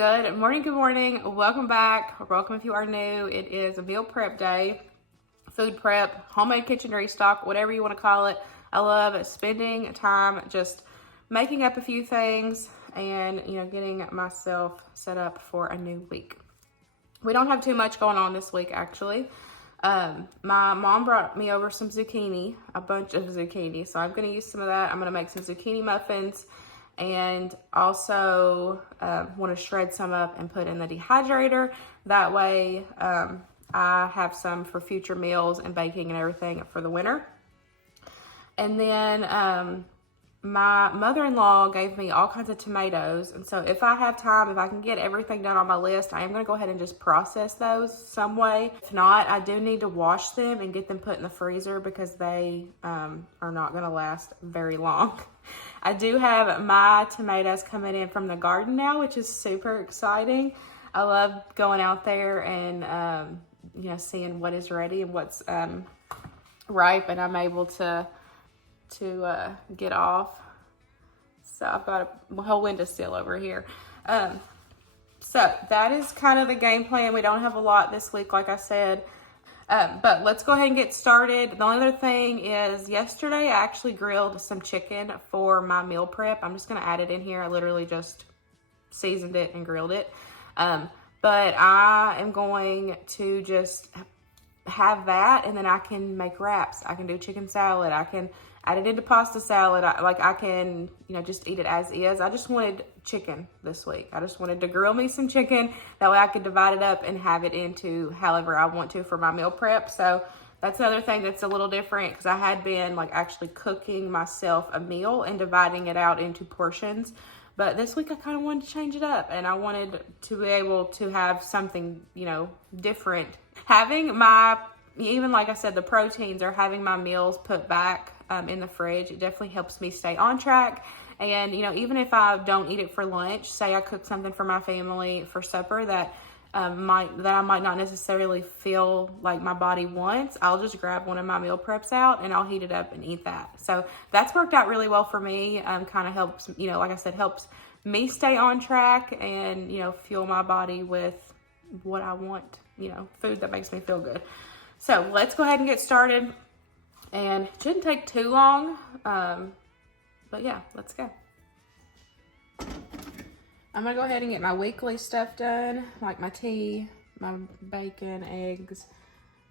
Good morning. Welcome back. Welcome if you are new. It is a meal prep day, food prep, homemade kitchen restock, whatever you want to call it. I love spending time just making up a few things and, getting myself set up for a new week. We don't have too much going on this week, actually. My mom brought me over some zucchini, a bunch of zucchini. So I'm going to use some of that. I'm going to make some zucchini muffins. And also want to shred some up and put in the dehydrator. That way I have some for future meals and baking and everything for the winter. And then my mother-in-law gave me all kinds of tomatoes. And so if I have time, if I can get everything done on my list, I am going to go ahead and just process those some way. If not, I do need to wash them and get them put in the freezer because they are not going to last very long. I do have my tomatoes coming in from the garden now, which is super exciting. I love going out there and, seeing what is ready and what's ripe, and I'm able to get off. So I've got a whole windowsill over here. So that is kind of the game plan. We don't have a lot this week, like I said. But let's go ahead and get started. The only other thing is yesterday I actually grilled some chicken for my meal prep. I'm just going to add it in here. I literally just seasoned it and grilled it. But I am going to just have that, and then I can make wraps. I can do chicken salad. I can add it into pasta salad. I can, just eat it as is. I just wanted chicken this week. I just wanted to grill me some chicken. That way I could divide it up and have it into however I want to for my meal prep. So that's another thing that's a little different, because I had been actually cooking myself a meal and dividing it out into portions. But this week I kind of wanted to change it up, and I wanted to be able to have something, different. Having even like I said, the proteins, or having my meals put back in the fridge, it definitely helps me stay on track. And, even if I don't eat it for lunch, say I cook something for my family for supper that I might not necessarily feel like my body wants, I'll just grab one of my meal preps out and I'll heat it up and eat that. So that's worked out really well for me. Kind of helps, like I said, helps me stay on track and, fuel my body with what I want, food that makes me feel good. So let's go ahead and get started. And it shouldn't take too long, but yeah, let's go. I'm gonna go ahead and get my weekly stuff done, like my tea, my bacon, eggs,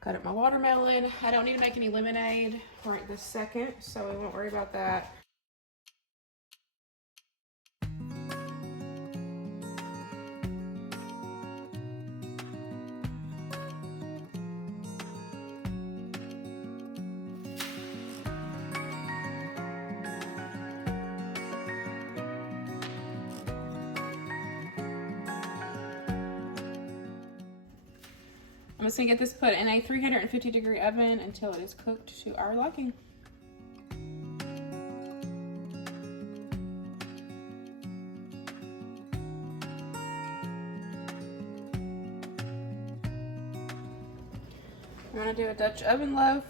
cut up my watermelon. I don't need to make any lemonade right this second, so we won't worry about that. I'm just gonna get this put in a 350-degree oven until it is cooked to our liking. I'm gonna do a Dutch oven loaf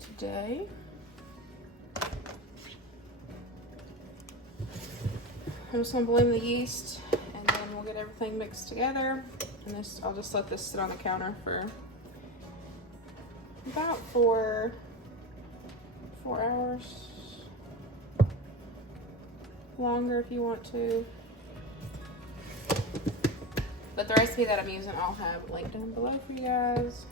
today. I'm just gonna blend the yeast, and then we'll get everything mixed together. And I'll just let this sit on the counter for about four hours. Longer if you want to. But the recipe that I'm using, I'll have linked down below for you guys.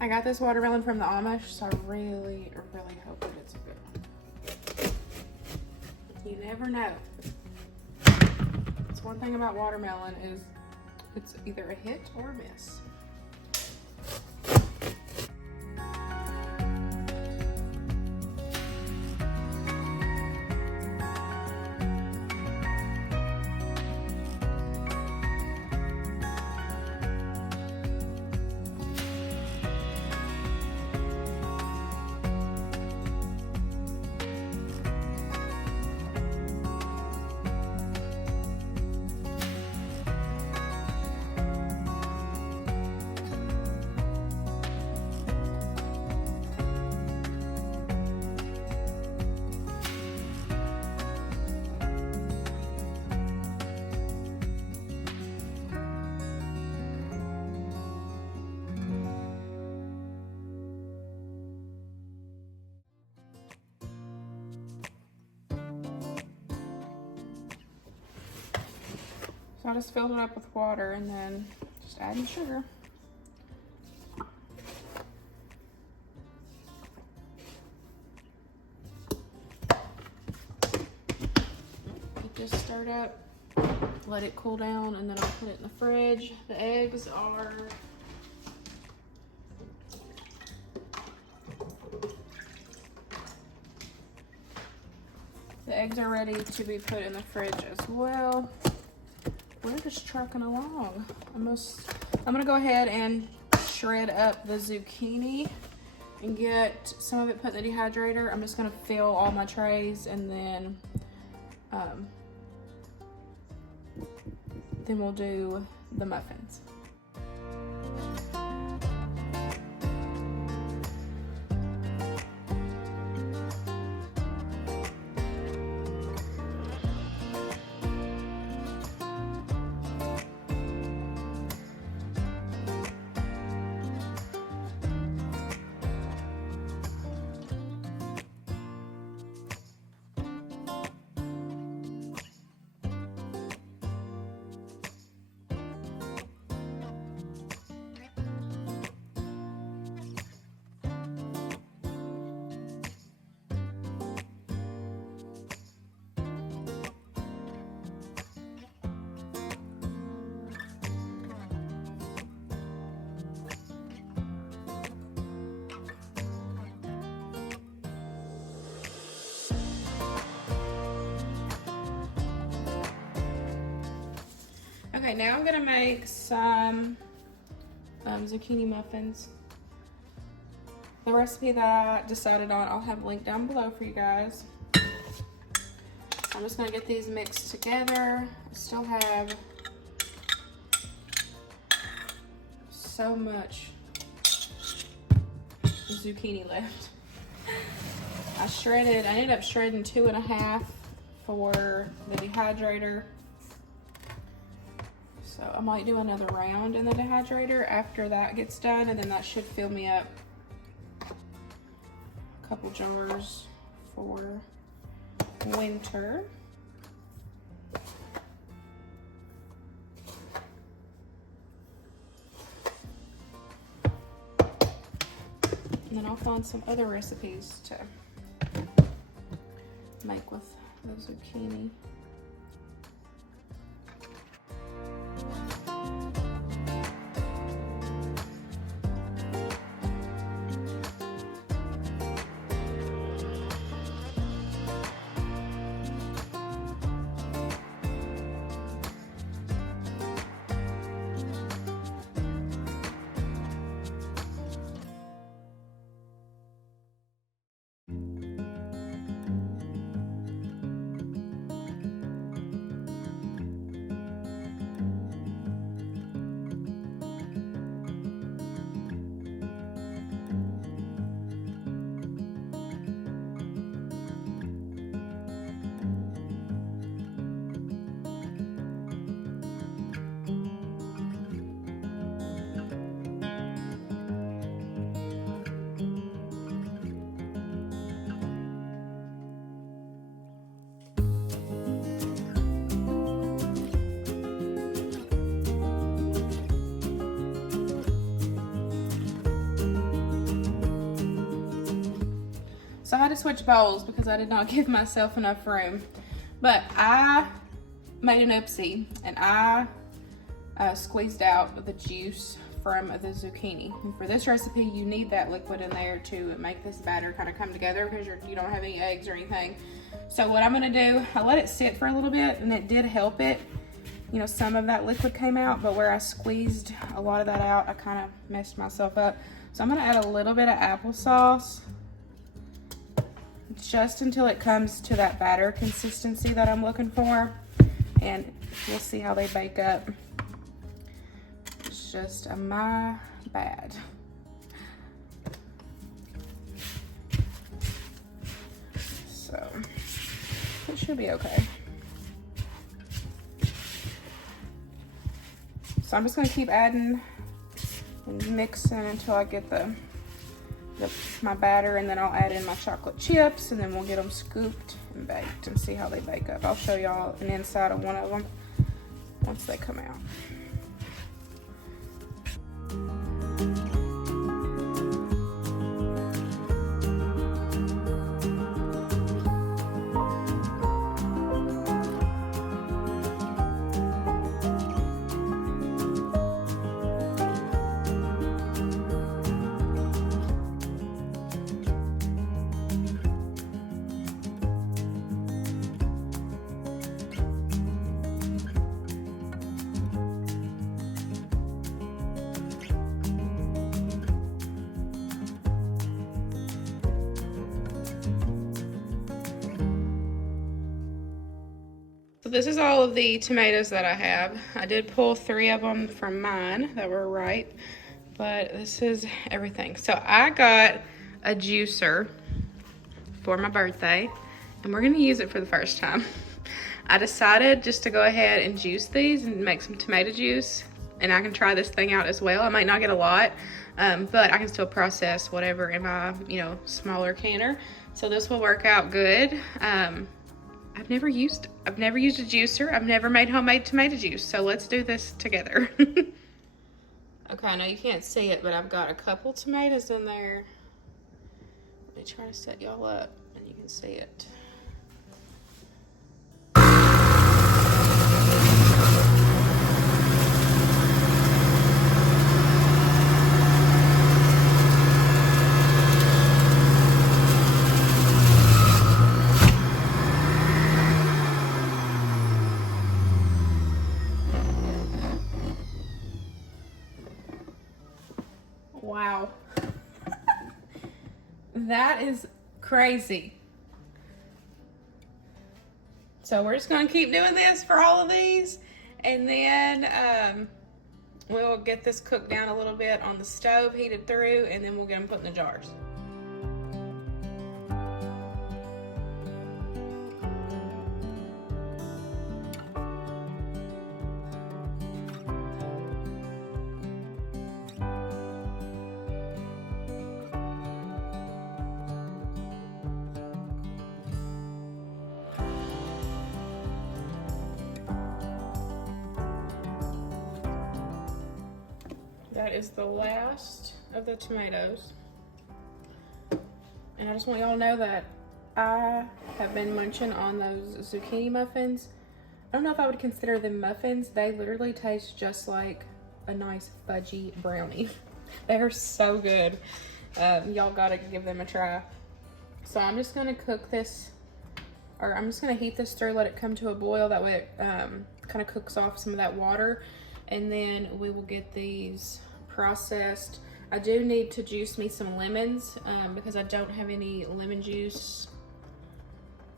I got this watermelon from the Amish, so I really, really hope that it's a good one. You never know. That's one thing about watermelon is it's either a hit or a miss. So I just filled it up with water and then just adding sugar. Get this stirred up, let it cool down, and then I'll put it in the fridge. The eggs are ready to be put in the fridge as well. We're just trucking along. I'm gonna go ahead and shred up the zucchini and get some of it put in the dehydrator. I'm just gonna fill all my trays and then we'll do the muffins. Okay, now I'm gonna make some zucchini muffins. The recipe that I decided on, I'll have linked down below for you guys. I'm just gonna get these mixed together. I still have so much zucchini left. I ended up shredding 2.5 for the dehydrator. So I might do another round in the dehydrator after that gets done, and then that should fill me up a couple jars for winter. And then I'll find some other recipes to make with the zucchini. So I had to switch bowls because I did not give myself enough room. But I made an oopsie and I squeezed out the juice from the zucchini. And for this recipe, you need that liquid in there to make this batter kind of come together because you don't have any eggs or anything. So what I'm gonna do, I let it sit for a little bit and it did help it. You know, some of that liquid came out, but where I squeezed a lot of that out, I kind of messed myself up. So I'm gonna add a little bit of applesauce just until it comes to that batter consistency that I'm looking for. And we'll see how they bake up. It's just my bad. So it should be okay. So I'm just gonna keep adding and mixing until I get my batter, and then I'll add in my chocolate chips, and then we'll get them scooped and baked and see how they bake up. I'll show y'all an inside of one of them once they come out. So this is all of the tomatoes that I have. I did pull 3 of them from mine that were right, but this is everything. So I got a juicer for my birthday, and we're gonna use it for the first time. I decided just to go ahead and juice these and make some tomato juice, and I can try this thing out as well. I might not get a lot, but I can still process whatever in my, smaller canner. So this will work out good. I've never used a juicer. I've never made homemade tomato juice. So let's do this together. Okay, I know you can't see it, but I've got a couple tomatoes in there. Let me try to set y'all up and you can see it. Wow. That is crazy. So we're just gonna keep doing this for all of these, and then we'll get this cooked down a little bit on the stove, heated through, and then we'll get them put in the jars. That is the last of the tomatoes. And I just want y'all to know that I have been munching on those zucchini muffins. I don't know if I would consider them muffins. They literally taste just like a nice fudgy brownie. They're so good. Y'all gotta give them a try. So I'm just gonna cook this, or I'm just gonna heat this through, let it come to a boil. That way it kind of cooks off some of that water. And then we will get these processed. I do need to juice me some lemons because I don't have any lemon juice.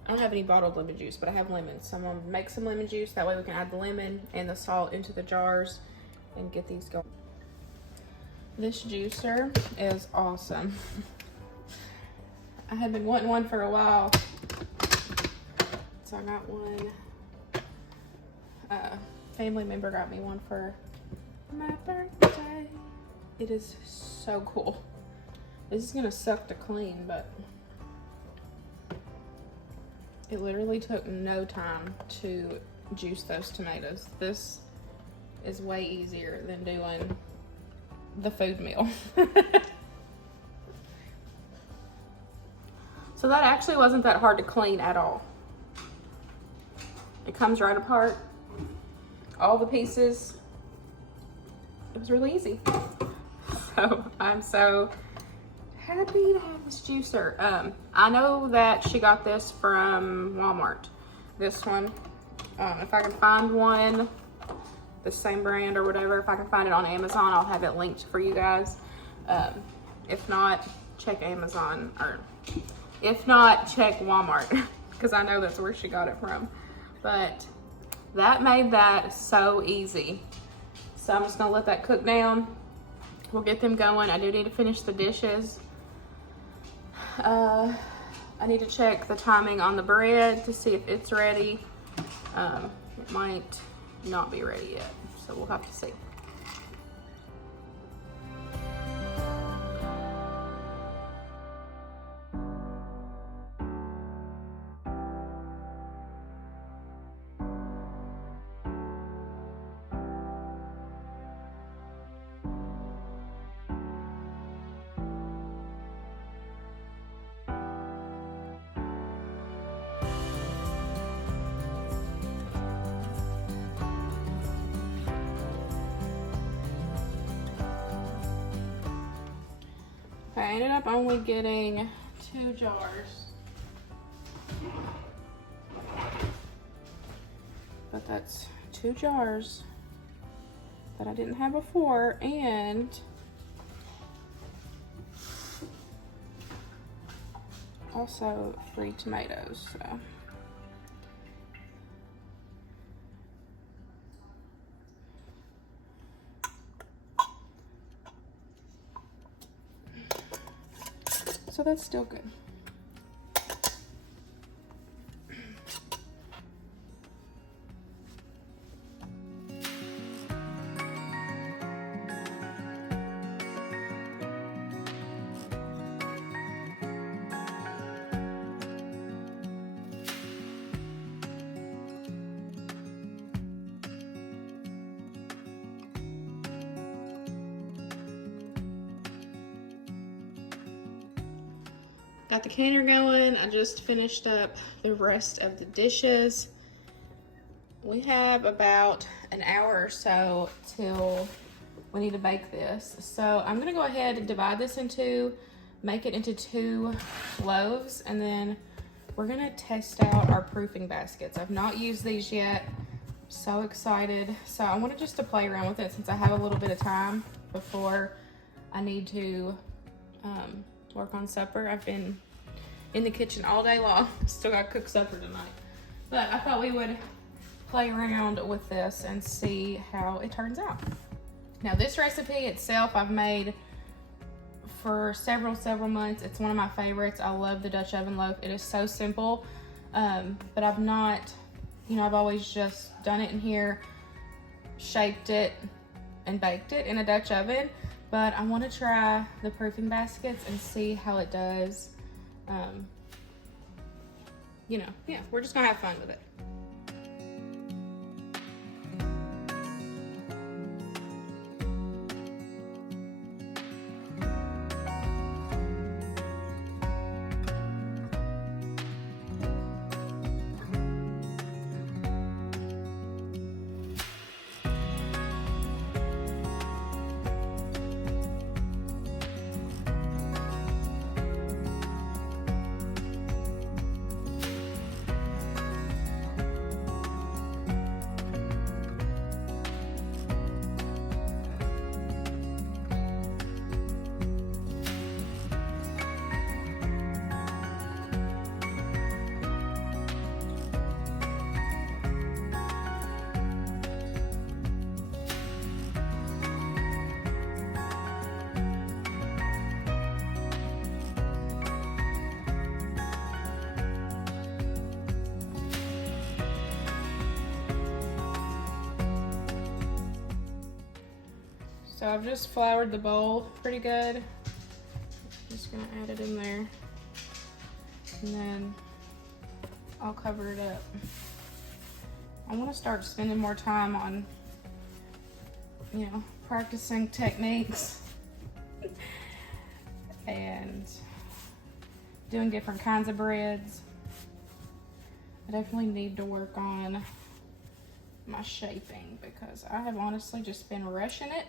I don't have any bottled lemon juice, but I have lemons. So I'm gonna make some lemon juice. That way we can add the lemon and the salt into the jars and get these going. This juicer is awesome. I have been wanting one for a while. So I got one. Family member got me one for my birthday. It is so cool. This is gonna suck to clean, but it literally took no time to juice those tomatoes. This is way easier than doing the food meal. So that actually wasn't that hard to clean at all. It comes right apart, all the pieces. It was really easy. So I'm so happy to have this juicer. I know that she got this from Walmart, this one. If I can find one, the same brand or whatever, if I can find it on Amazon, I'll have it linked for you guys. If not, check Amazon, or if not, check Walmart, because I know that's where she got it from. But that made that so easy. So I'm just gonna let that cook down. We'll get them going. I do need to finish the dishes. I need to check the timing on the bread to see if it's ready. It might not be ready yet, so we'll have to see. I ended up only getting 2 jars, but that's 2 jars that I didn't have before, and also free tomatoes. So that's still good. Got the canner going. I just finished up the rest of the dishes. We have about an hour or so till we need to bake this. So I'm gonna go ahead and divide this make it into 2 loaves, and then we're gonna test out our proofing baskets. I've not used these yet. So excited. So I wanted just to play around with it since I have a little bit of time before I need to work on supper. I've been in the kitchen all day long. Still got to cook supper tonight. But I thought we would play around with this and see how it turns out. Now this recipe itself I've made for several months. It's one of my favorites. I love the Dutch oven loaf. It is so simple, but I've not, I've always just done it in here, shaped it, and baked it in a Dutch oven. But I want to try the proofing baskets and see how it does. Yeah, we're just gonna have fun with it. So I've just floured the bowl pretty good. Just gonna add it in there, and then I'll cover it up. I want to start spending more time on, practicing techniques and doing different kinds of breads. I definitely need to work on my shaping because I have honestly just been rushing it.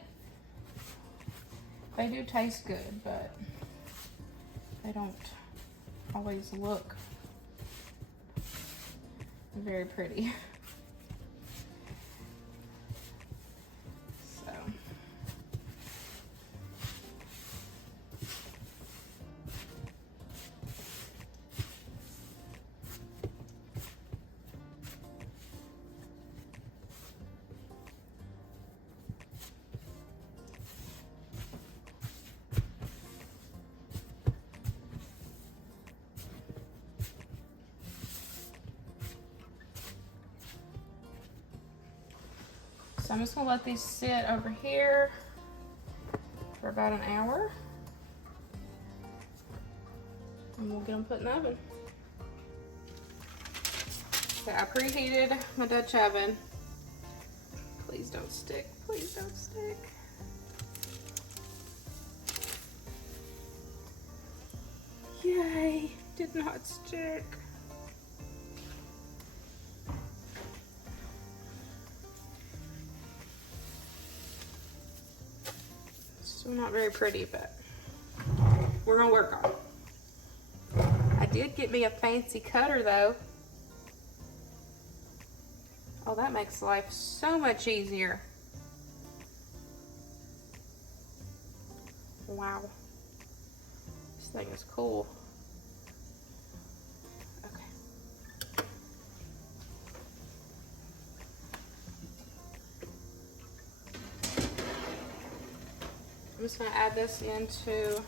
They do taste good, but they don't always look very pretty. So I'm just gonna let these sit over here for about an hour and we'll get them put in the oven. Okay, I preheated my Dutch oven. Please don't stick, please don't stick. Yay, did not stick. Still not very pretty, but we're gonna work on it. I did get me a fancy cutter though. Oh, that makes life so much easier. Wow. This thing is cool. Okay. I'm just gonna add this into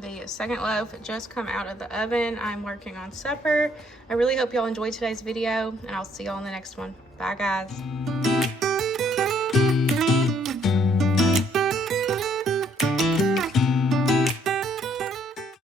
the second loaf just come out of the oven. I'm working on supper. I really hope y'all enjoyed today's video and I'll see y'all in the next one. Bye guys.